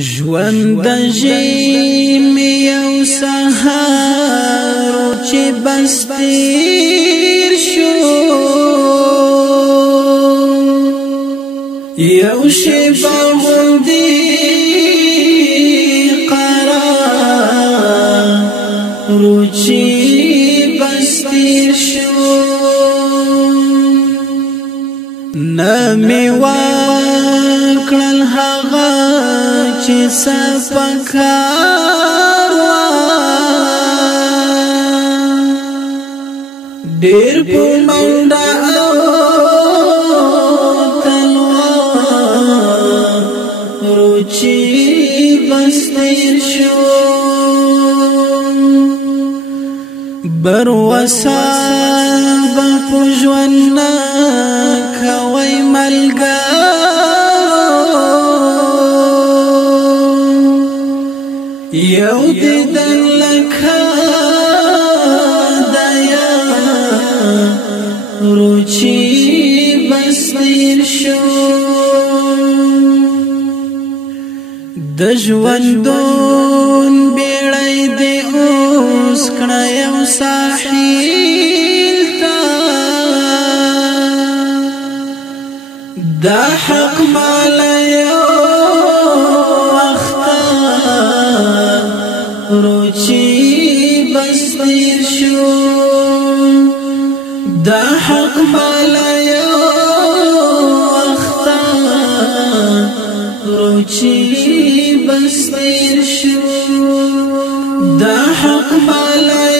ژوند د ژمي یو سهار چې بس تیر شو یو شیبه غوندې قرار چې بس تیر شو نه مې وکړل هغه چې سپکار ډېر په منډه او تلوار چې بس تیر شو بروسا به په ژوند نه کوئ یو دیدن لکه دایا روچی بس تیر شو د ژوندون بیړۍ دې اوس کړه یو ساحل ته دا حق ماله روچی بس تیر شو دا حق بالا یو وختا روچی بس تیر شو دا حق بالا